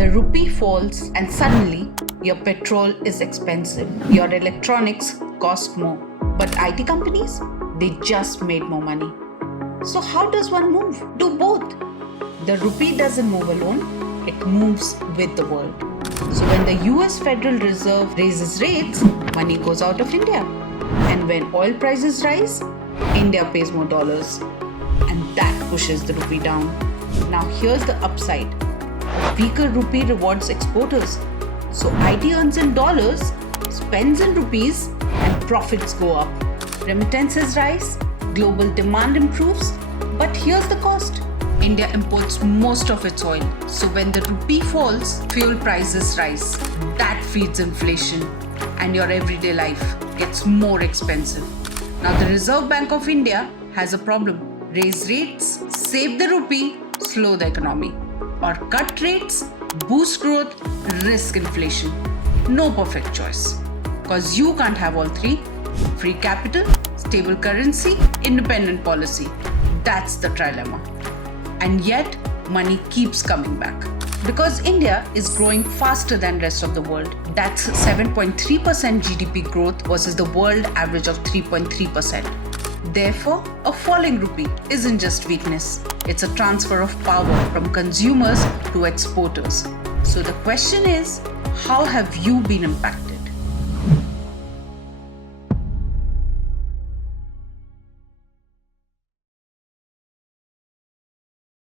The rupee falls and suddenly your petrol is expensive. Your electronics cost more. But IT companies, they just made more money. So how does one move? Do both. The rupee doesn't move alone, it moves with the world. So when the US Federal Reserve raises rates, money goes out of India. And when oil prices rise, India pays more dollars. And that pushes the rupee down. Now here's the upside. A weaker rupee rewards exporters. So IT earns in dollars, spends in rupees, and profits go up. Remittances rise, global demand improves, but here's the cost. India imports most of its oil, so when the rupee falls, fuel prices rise. That feeds inflation, and your everyday life gets more expensive. Now the Reserve Bank of India has a problem. Raise rates, save the rupee, slow the economy. Or cut rates, boost growth, risk inflation. No perfect choice. Because you can't have all three. Free capital, stable currency, independent policy. That's the trilemma. And yet, money keeps coming back. Because India is growing faster than rest of the world. That's 7.3% GDP growth versus the world average of 3.3%. Therefore, a falling rupee isn't just weakness. It's a transfer of power from consumers to exporters. So the question is, how have you been impacted?